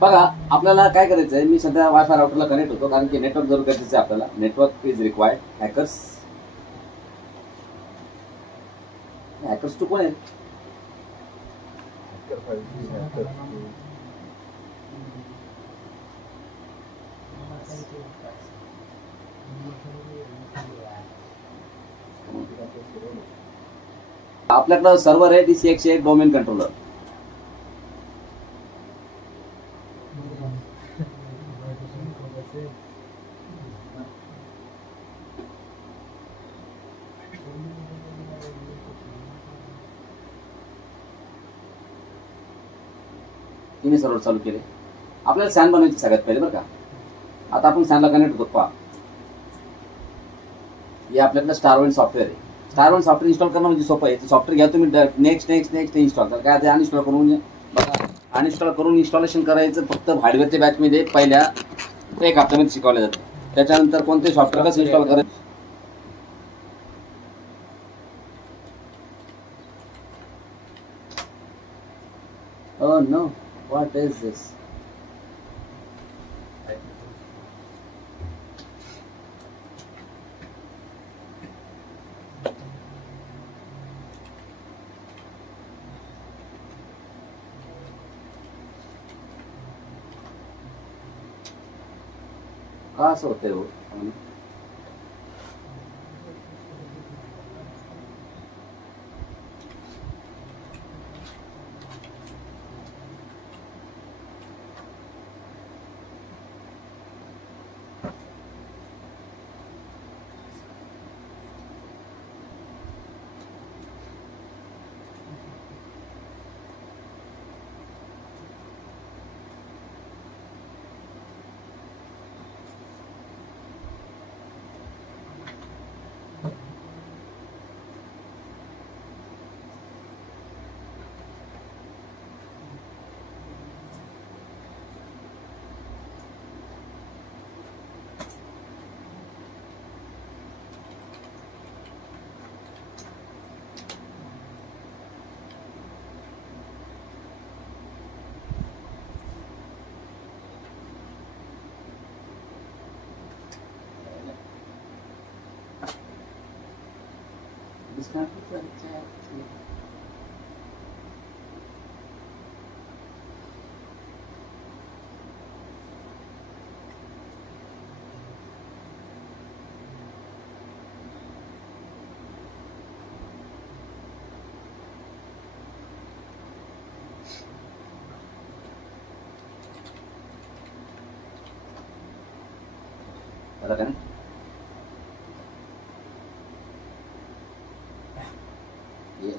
बघा आपल्याला काय करायचं आहे, मी सध्या वायफाय राउटरला कनेक्ट होतो कारण की नेटवर्क जरूर गरजेचं आहे आपल्याला. Network is required. हॅकर्स टू कोण आहे? आपल्याकडं सर्व्हर आहे DC101 डोमेन कंट्रोलर. तिने सर्व्हर चालू केले. आपल्याला सॅन बनवायची सगळ्यात पहिले बरं का. आता आपण सॅनला कनेक्ट होतो पहा. हे आपल्याकडं स्टारविंड सॉफ्टवेअर आहे. स्टारविंड सॉफ्टवेअर इन्स्टॉल करणं म्हणजे सोपं आहे. सॉफ्टवेअर घ्या तुम्ही, नेक्स्ट इन्स्टॉल करा. काय ते अनइन्स्टॉल करून बघा, अनइन्स्टॉल करून इन्स्टॉलेशन करायचं फक्त हार्डवेअरच्या बॅचमध्ये पहिल्या 1 हप्त्यामध्ये शिकवलं जातं. त्याच्यानंतर कोणते सॉफ्टवेअर कसं इन्स्टॉल करायचं. Oh no, what is this? का असं होतंय हो? बरं का नाही?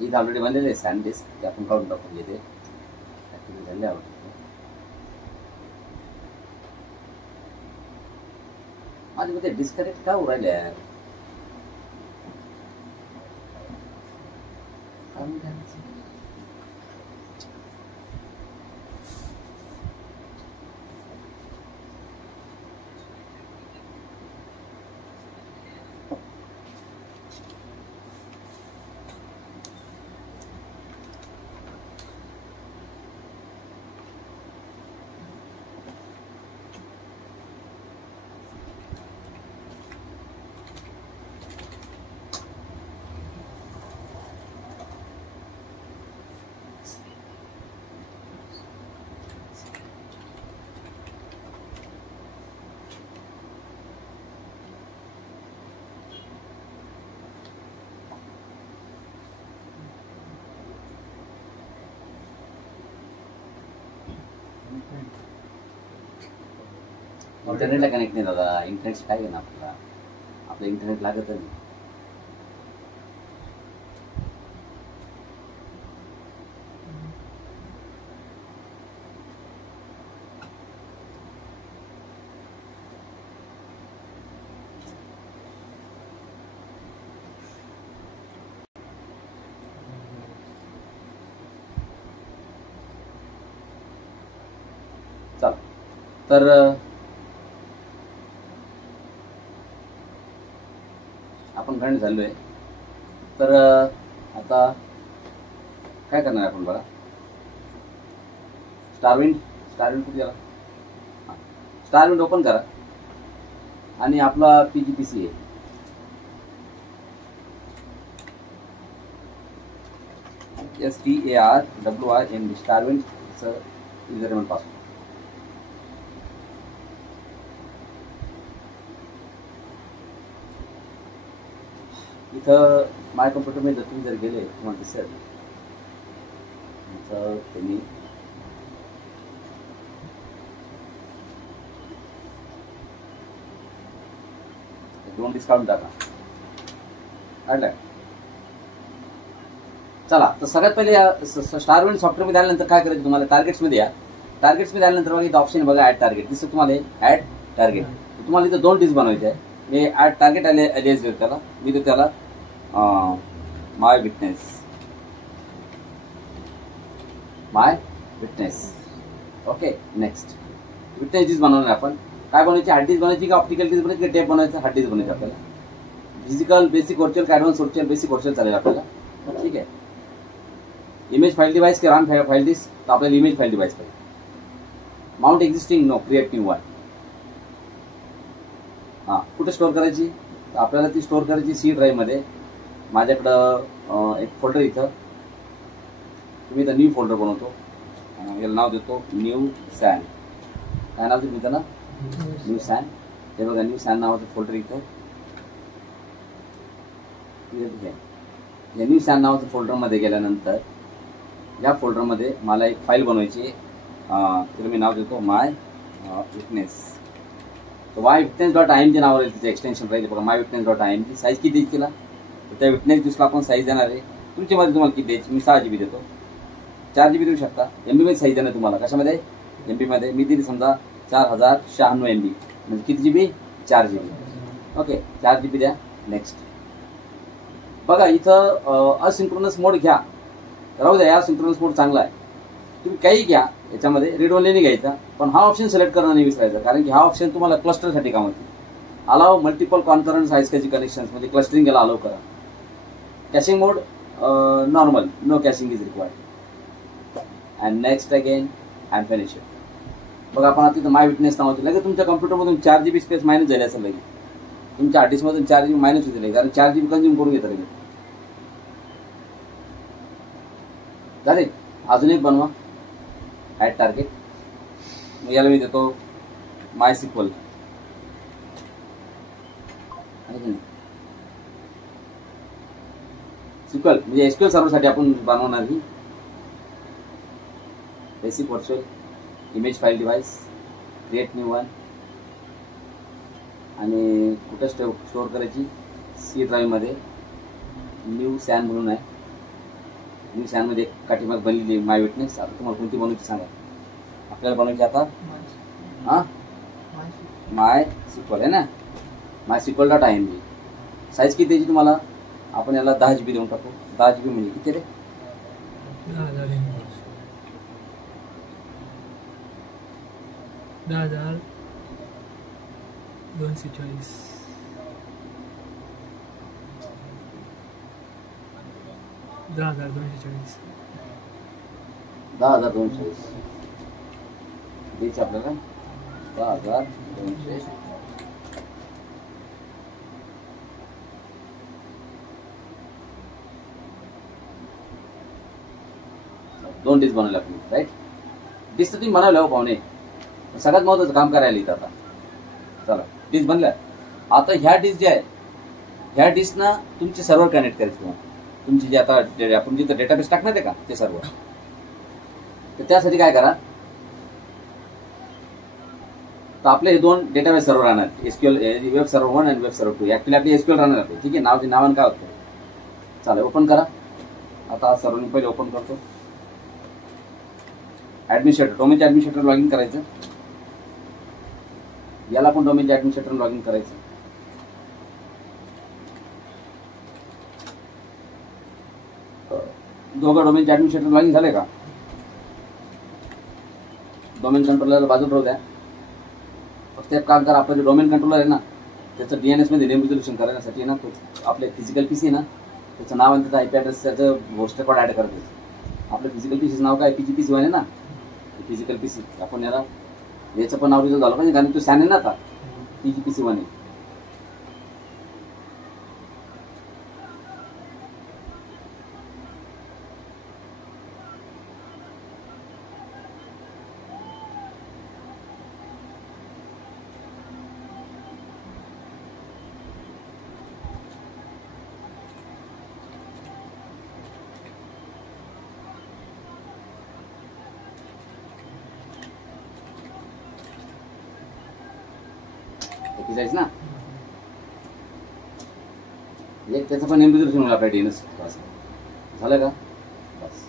इथं ऑलरेडी बनलेले आहे सँडविच, ते आपण काढून टाकून घेते. झाले आवडते. माझे मध्ये डिस्कनेक्ट का होऊ राहिले यार? इंटरनेटला कनेक्ट नाही दादा. इंटरनेट काय आहे ना आपल्याला, आपलं इंटरनेट लागत नाही. चला तर आपण कनेक्ट झालोय. तर आता काय करणार आपण बघा. स्टारविंड कुठे गेला? स्टारविंड ओपन करा आणि आपला PGPC आहे. STARWIND Starwind user password. इथं माय कम्प्युटरमध्ये तुम्ही जर गेले तुम्हाला दिसेल इथं तुम्ही दोन डिस्काउंट टाका. काढलाय. चला तर सगळ्यात पहिले स्टारविंड सॉफ्टवेअरमध्ये आल्यानंतर काय करायचं तुम्हाला? टार्गेट्समध्ये या. टार्गेट्समध्ये आल्यानंतर बघा इथं ऑप्शन बघा ॲड टार्गेट दिसतं तुम्हाला. ॲड टार्गेट तुम्हाला इथं 2 डिस्क बनवायचे आहे. मी ॲड टार्गेट एलियास देतो त्याला. मी देतो त्याला my witness. Okay next. Witness disk बनवणार आपण. काय बनवायची? हार्ड डिस्क बनवायची का ऑप्टिकल डिस्क बनवायची का टेप बनवायचं? हार्ड डिस्क बनवायचं आपल्याला. Physical basic virtual advance virtual basic virtual चालेल आपल्याला. ठीक आहे. इमेज फाईल डिवाइस की रन फाईल डिस्क? तर आपल्याला इमेज फाईल डिवाइस पाहिजे. Mount existing no, create new one. हां कुठे स्टोअर करायची? तर आपल्याला ती स्टोअर करायची C ड्राईव्हमध्ये. माझ्याकडं एक फोल्डर इथं तुम्ही इथं न्यू फोल्डर बनवतो. याला नाव देतो न्यू सॅन. काय नाव देतो मी त्याला? New San. हे बघा न्यू सॅन नावाचं फोल्डर इथं. या न्यू सॅन नावाचं फोल्डरमध्ये गेल्यानंतर या फोल्डरमध्ये मला एक फाईल बनवायची. तिला मी नाव देतो माय विटनेस. तर myWitness.img नाव राहील तिचं एक्सटेन्शन राहील बघा myWitness.img. साईज किती द्यायची तिला? तर त्या विटनेस डिस्कला आपण साईज देणार आहे तुमच्यामध्ये. तुम्हाला किती द्यायची? मी 6 GB देतो. 4 GB देऊ शकता. MB मध्ये साईज देणार तुम्हाला. कशामध्ये? MB मध्ये. मी दिली समजा 4096 MB म्हणजे किती GB? 4 GB. ओके 4 GB द्या. नेक्स्ट. बघा इथं असिंक्रोनस मोड घ्या. राहू द्या. या सिंक्रोनस मोड चांगला आहे. तुम्ही काही घ्या याच्यामध्ये. रीड ओनली नाही घ्यायचा. पण हा ऑप्शन सिलेक्ट करणं नाही विसरायचा. कारण की हा ऑप्शन तुम्हाला क्लस्टरसाठी काम होते. अलाव मल्टिपल कॉन्फरन्स आयस्काची कनेक्शन्स म्हणजे क्लस्टरिंग याला अलाव करा. Caching mode normal, no caching is required. And next again and finish it. बघा आपण आता तिथं माय विटनेस नाव होतं. लगेच तुमच्या कम्प्युटरमधून 4 GB स्पेस मायनस झाली असेल. लगेच तुमच्या हार्ड डिस्कमधून 4 GB मायनस होते. कारण 4 GB कंझ्युम करून घेतात लगेच. झाले. अजून एक बनवा ॲड टार्गेट. मग याला मी देतो माय सिक्वल. सिक्वल म्हणजे SQL सर्व्हरसाठी आपण बनवणार ही. Basic virtual image file device, create new one. आणि कुठे स्टोअर करायची? C ड्राईव्हमध्ये. न्यू सॅन म्हणून आहे. न्यू सॅनमध्ये काठीमाग बनलेली माय विटनेस. आता तुम्हाला कोणती बनवायची सांगा. आपल्याला बनवायची आता माय सिक्वल आहे ना. mySQL.img. साईज किती द्यायची तुम्हाला? आपण याला 10 GB देऊन टाकू. 10 GB म्हणजे किती रे? 10,240. 10,240. 10,240 द्यायची आपल्याला. 10,200. दोन डिस्क बनवले आपण. राईट. डिस्क तुम्ही बनवल्या हो पाहुणे. सगळ्यात महत्वाचं काम करायला इथं आता. चला डिस्क बनल्या. आता ह्या डिस्क जे आहे ह्या डिस्कना तुमचे सर्व्हर कनेक्ट करायचे तुम्हाला. तुमची जे आता आपण जिथं डेटाबेस टाकणार आहे का ते सर्व्हर. तर त्यासाठी काय करा? तर आपले हे 2 डेटाबेस सर्व्हर राहणार. SQL वेब सर्व्हर 1 आणि वेब सर्व्हर 2. ऍक्च्युअली आपली SQL राहणार आहे. ठीक आहे. नावानं काय होतं? चालेल ओपन करा. आता सर्व्हर पहिले ओपन करतो. Administrator domain administrator log in करायचं. याला पण डोमेन ऍडमिनिस्ट्रेटर लॉग इन करायचं. दोघं डोमेन ऍडमिनिस्ट्रेटर लॉग इन झाले का? डोमेन कंट्रोलरला बाजूला राहू द्या. फक्त एक काम करा. आपलं जे डोमेन कंट्रोलर आहे ना त्याचं DNS मध्ये नेम रिझोल्युशन करण्यासाठी ना तो आपले फिजिकल PC ना त्याचं नाव आणि त्याचा IP ॲड्रेस त्याचं होस्ट कोड ऍड करतो. आपलं फिजिकल PCचं नाव काय? PGPC1 आहे ना. फिजिकल पीसी आपण याला याचं पण नाव रिझॉल्व झालं पाहिजे, कारण तो सॅन आहे ना आता PC 1 आहे. जायच ना एक त्याचं पण नेमकं होईल आपल्या DNS झालं का बस.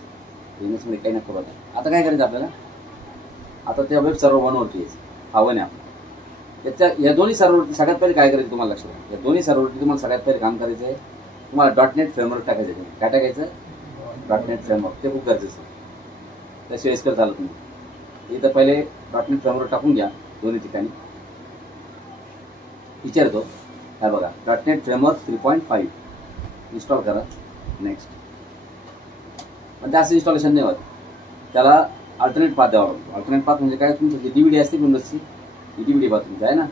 DNS मध्ये काही नाही करू. आता काय करायचं आपल्याला, आता त्या वेब सर्व्हर 1 वरती हवं आहे आपलं. त्याच्या या दोन्ही सर्व्हरवरती सगळ्यात पहिले काय करायचं तुम्हाला लक्षात घ्या, या दोन्ही सर्व्हरवरती तुम्हाला सगळ्यात पहिले काम करायचं आहे. तुम्हाला .NET फ्रेमवर्क टाकायचं आहे. काय टाकायचं .NEट फ्रेमवर्क, ते खूप गरजेचं आहे. त्याशिवाय एसकर चालत नाही. इथं पहिले .NEट फ्रेमवर्क टाकून घ्या दोन्ही ठिकाणी. फीचर येतो हा बघा, .NEट फ्रेमवर्क 3.5 इन्स्टॉल करा. नेक्स्ट. पण ते असं इन्स्टॉलेशन नाही होत, त्याला अल्टरनेट पाथ द्यावा लागतो. अल्टरनेट पाथ म्हणजे काय, तुमचं जे DVD असते विंडोजची DVD पाथ तुमचं आहे ना,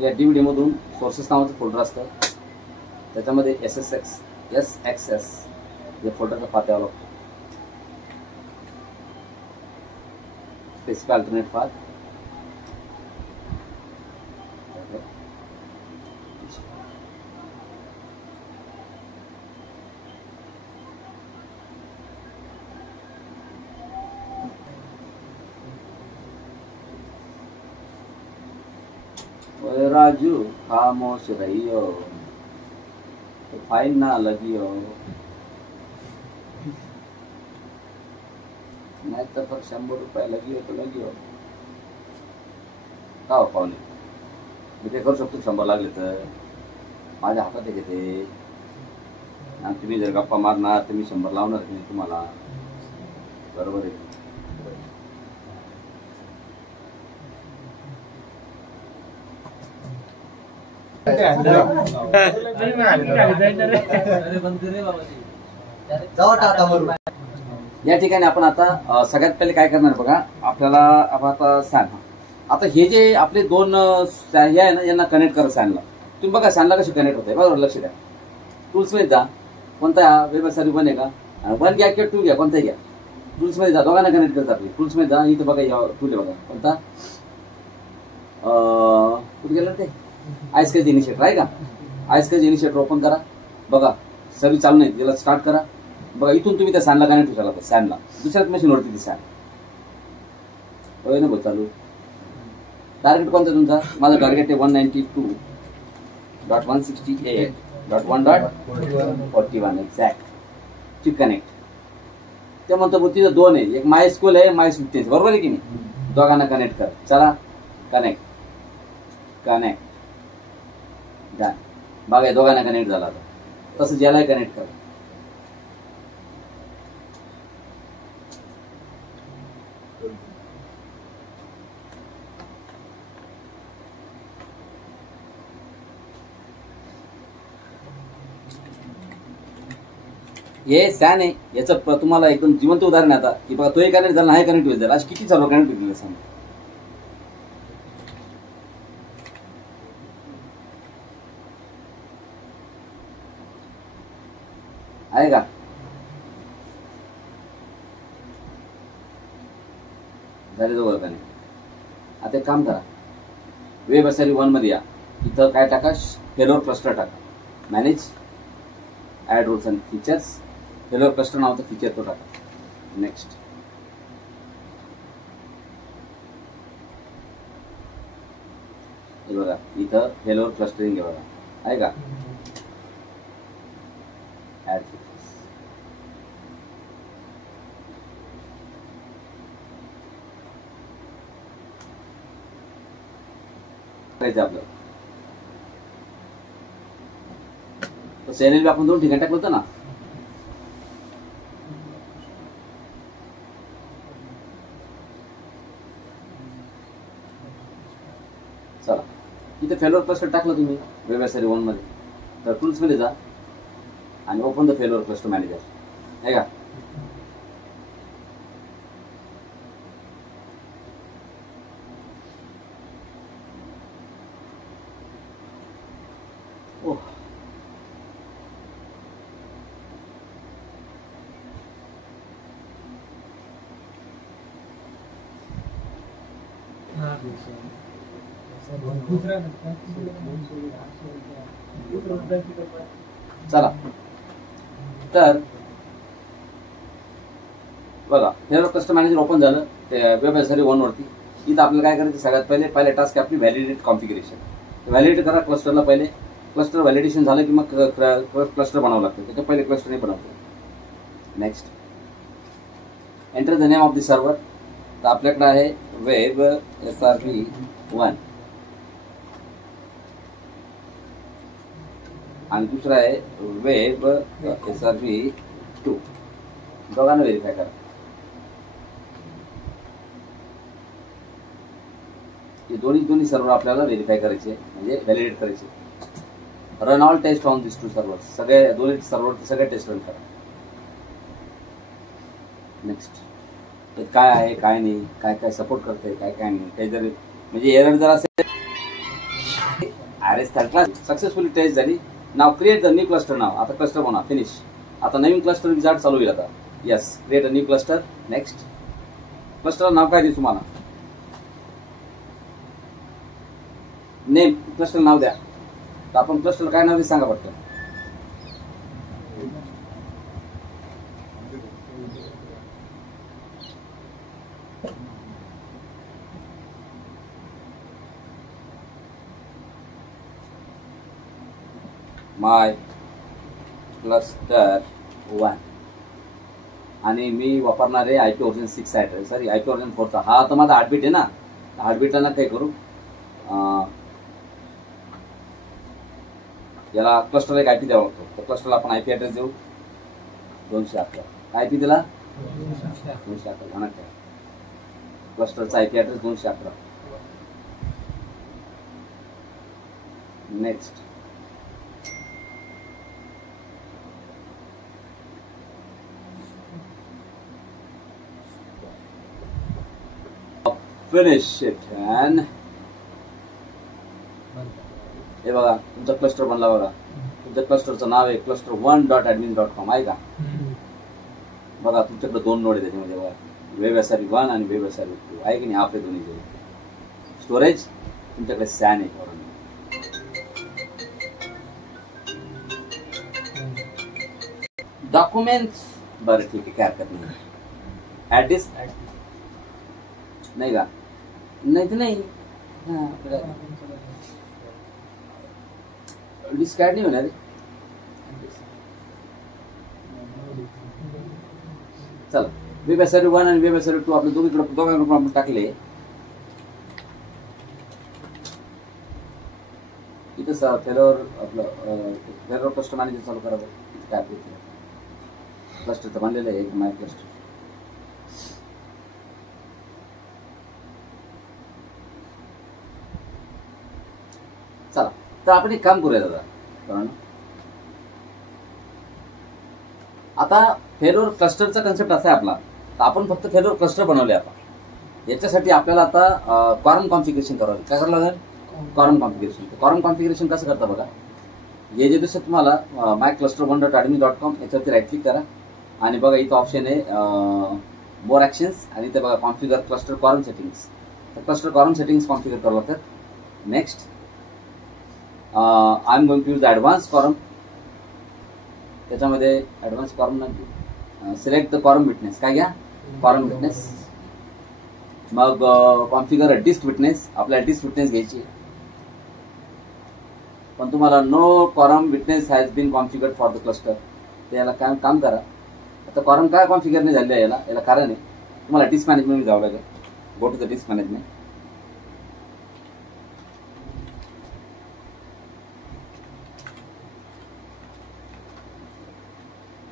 या DVD मधून सोर्सेस नावाचं फोल्डर असतं, त्याच्यामध्ये SXS या फोल्डरचा पाथ द्यावा लागतो. Specific alternate path. राजू खामोश रहियो, फाइन ना लगियो, नाही तर फक्त 100 रुपये लगियो तो लगियो. का हो पाहुणे, मी ते करू शकतो 100 लागले तर, माझ्या हातात आहे ते. आणि तुम्ही जर गप्पा मारणार तर मी 100 लावणार नाही तुम्हाला, बरोबर आहे. या ठिकाणी आपण आता सगळ्यात पहिले काय करणार बघा, आपल्याला आता सॅन, आता हे जे आपले दोन हे आहे ना, यांना कनेक्ट करा सॅनला. तुम्ही बघा सॅनला कशी कनेक्ट होते, बरोबर, लक्ष द्या. टूल्स मध्ये जा, कोणता वेब सर्व्हिस 1 आहे का, 1 घ्या किंवा 2 घ्या, कोणताही घ्या. टूल्स मध्ये जा, दोघांना कनेक्ट करतात आपली. टूल्स मध्ये जा, इथं बघा टूल आहे बघा, कोणता कुठे गेलं ते, आयस्केच इनिशिएटर आहे का, आयस्केच इनिशिएटर ओपन करा. बघा सर्व्हिस चालू नाही, त्याला स्टार्ट करा. बघा इथून तुम्ही त्या सॅनला कनेक्ट होऊ शकता. सॅनला दुसऱ्याच मशीनवरती ती सॅन होय ना, बोल चालू. टार्गेट कोणता तुमचा, माझा टार्गेट आहे 192.168.1.41 एक्झॅक्ट. ची कनेक्ट. ते म्हणतो तिथं 2 आहे, एक MySQL आहे, MySQL, बरोबर आहे की नाही. दोघांना कनेक्ट कर. चला कनेक्ट डन. बघा दोघांना कनेक्ट झाला. आता तसं ज्यालाही कनेक्ट करा. हे सॅन आहे, याचं तुम्हाला एकदम जिवंत उदाहरण आहे आता की बघा, तोही कनेक्ट झाला, नाही कनेक्ट होईल. आज किती सर्व कनेक्ट होईल सांग, आहे का. झाले दोघं कनेक्ट. आता एक काम करा, वेब सर्व्हिस 1 मध्ये या. इथं काय टाका, फेलोर क्लस्टर टाका. Manage add roles and features, failover cluster नावाचं फीचर तो टाका. नेक्स्ट. हे बघा इथं फेलोर क्लस्टरिंग आहे बघा, आहे का. Add features. आपलं चॅनल आपण 2 ठिकाणी टाकलं होतं ना. चला इथे फेलोर क्लस्टर टाकलं तुम्ही वेब सर्व्हिस 1 मध्ये, तर टूल्स मध्ये जा आणि open the failure cluster manager, आहे का. चला तर बघा, फेवर क्लस्टर मॅनेजर ओपन झालं ते वेब एसआरव्ही 1 वरती. इथं आपल्याला काय करायचं, सगळ्यात पहिले टास्क आहे आपली व्हॅलिडेट कॉन्फिगरेशन. व्हॅलिडेट करा क्लस्टरला पहिले. क्लस्टर व्हॅलिडेशन झालं की मग क्लस्टर बनावं लागतं, त्याच्या पहिले क्लस्टर नाही बनवतो. Next enter the name of the server. तर आपल्याकडे आहे वेब एसआरव्ही 1 आणि दुसरा आहे वेब एसआरव्ही 2. दोघांना व्हेरीफाय करा. हे दोन्ही सर्व्हर आपल्याला व्हेरीफाय करायचे, म्हणजे व्हॅलिडेट करायचे. Run all test on this 2 servers. सगळे दोन्ही सर्व्हर सगळे टेस्ट रन करा. नेक्स्ट काय आहे काय नाही, काय काय सपोर्ट करते, काय काय नाही, काही जर म्हणजे एरर जर असेल. RS third class successfully test झाली. नाव क्रिएट द न्यू क्लस्टर. नाव आता क्लस्टर बनवा. फिनिश. आता नवीन क्लस्टर विजार्ड चालू होईल. आता yes, create a new cluster. Next क्लस्टरला नाव काय देऊ तुम्हाला, नेम क्लस्टर नाव द्या. तर आपण क्लस्टरला काय नाव दे सांगा पटकन. माय क्लस्टर 1 आणि मी वापरणार आहे IP version 6 address. Sorry IP version 4चा. हा तर माझा हार्टबीट आहे ना. हार्टबीटला ना काय करू, याला क्लस्टर एक IP द्यावा लागतो. तर क्लस्टरला आपण IP ॲड्रेस देऊ 211. काय IP दिला 211. म्हणा काय क्लस्टरचा IP address 211. Next finish it. And हे बघा तुमचा क्लस्टर बनला. बघा तुमच्या क्लस्टरचं नाव आहे cluster1.admin.com आहे का. बघा तुमच्याकडे 2 नोड आहे त्याच्यामध्ये. बघा वेब एसआरव्ही 1 आणि वेब एसआरव्ही 2 आहे की नाही. आपले दोन्ही स्टोरेज तुमच्याकडे सॅन आहे. डॉक्युमेंट्स बरं ठीक आहे, काय हरकत नाही. ॲड्रेस नाही का, नाही तर नाही. डिस्कार्ड नाही होणार. चला वेब एसआरव्ही 1 आणि वेब एसआरव्ही 2 आपल्या दोघांकडून आपण टाकले. इथं फेलोर आपलं फेलोर क्लस्टर मॅनेजर चालू करावं. काय क्लस्टर तर बनलेलं आहे माय क्लस्टर. चला तर आपण एक काम करूया दादा. कारण आता फेलोर क्लस्टरचा कन्सेप्ट असा आहे आपला. तर आपण फक्त फेलोर क्लस्टर बनवले. आता याच्यासाठी आपल्याला आता कॉरम कॉन्फिगरेशन करावं. काय करावं लागेल, कॉरम कॉन्फिगरेशन. कॉरम कॉन्फिगरेशन कसं करता बघा. हे जे दिसतं तुम्हाला mycluster1.admin.com याच्यावरती राईट क्लिक करा आणि बघा इथं ऑप्शन आहे मोर ॲक्शन्स आणि इथे बघा कॉन्फिगर क्लस्टर कॉरम सेटिंग्स. तर क्लस्टर कॉरम सेटिंग्स कॉन्फिगर करावं लागतात. Next I am going to use advance quorum. त्याच्यामध्ये ॲडव्हान्स कॉरम नाही, सिलेक्ट द कॉरम विटनेस. काय घ्या, कॉरम विटनेस. मग कॉन्फिगर डिस्क विटनेस. आपल्याला डिस्क विटनेस घ्यायची, पण तुम्हाला no quorum witness has been configured for the cluster. तर याला काय काम करा. आता कॉरम काय कॉन्फिगर नाही झाले याला कारण आहे तुम्हाला डिस्क मॅनेजमेंट जावं लागेल. Go to the disk management.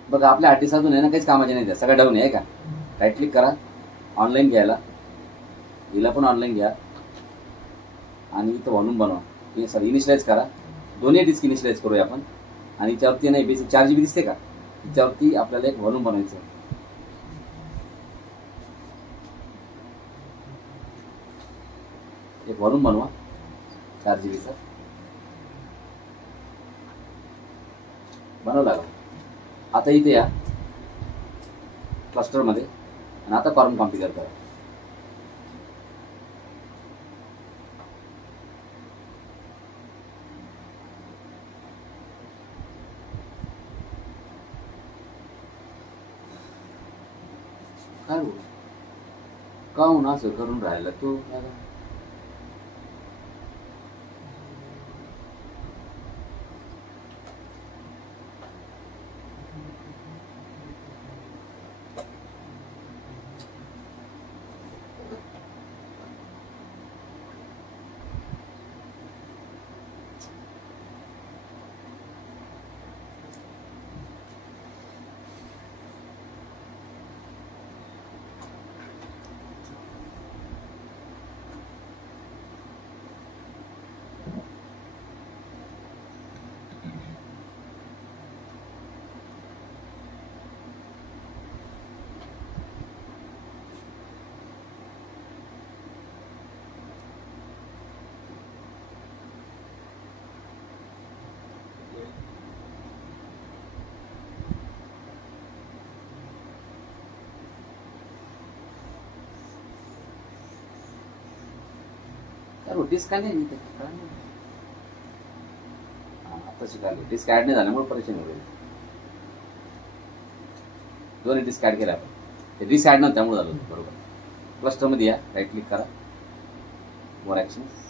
बघा आपल्या हार्ड डिस्क अजून आहे ना, काहीच कामाचे नाही. त्या सगळ्या डाऊन आहे का. राईट क्लिक करा, ऑनलाईन घ्यायला. हिला पण ऑनलाईन घ्या आणि इथं व्हॉल्यूम बनवा. हे सॉरी इनिशियलाइज करा. दोन्ही डिस्क इनिशियलाइज करूया आपण. आणि याच्यावरती नाही बेसिक 4 GB दिसते का, त्याच्यावरती आपल्याला एक व्हॉल्यूम बनवायचं. एक व्हॉल्यूम बनवा 4 GB बनवला. आता इथे या क्लस्टरमध्ये आणि आता कॉरम कॉन्फिगर करा. काय बोल काहून असं करून राहिला तू डिस्क का नाही आता शिकायला डिस्क ऍड नाही झाल्यामुळे परेशानी होईल दोन्ही डिस्क ऍड केला आपण ते डिस्क ऍड नव्हतं त्यामुळे झालं बरोबर क्लस्टर मध्ये या राईट क्लिक करा वर ऍक्शन्स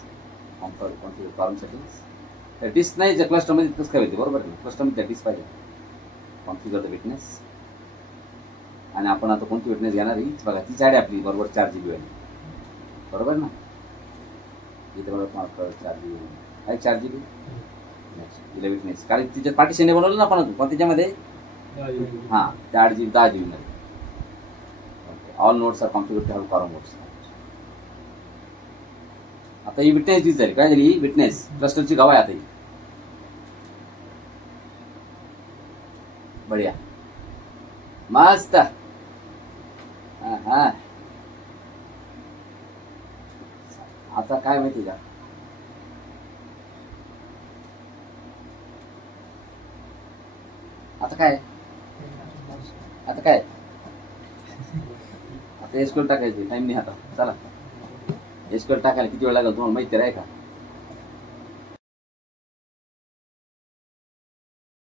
कॉन्फिगर सेटिंग्स डिस्क नाही ज्या क्लस्टर मध्ये कसं काय होते बरोबर क्लस्टर मध्ये डिस्क पाहिजे कॉन्फिगर द विटनेस आणि आपण आता कोणती विटनेस घेणार हीच बघा तीच ऍड आहे आपली बरोबर 4 GB बरोबर ना इथे बघा 4 GB काय 4 GB तिला विटनेस कारण तिच्यात पार्टिशन बनवलं ना आपण पण त्याच्यामध्ये हां ते 8 GB 10 GB मध्ये okay all nodes are configured to have quorum nodes आता ही विटनेस दिस झाली काय झाली ही विटनेस क्लस्टरची गाव आहे आता ही बढिया मस्त हा आता काय माहिती का आता काय आता एसक्यूएल टाकायची टाइम नाही आता चला एसक्यूएल टाकायला किती वेळ लागेल तुम्हाला माहिती आहे का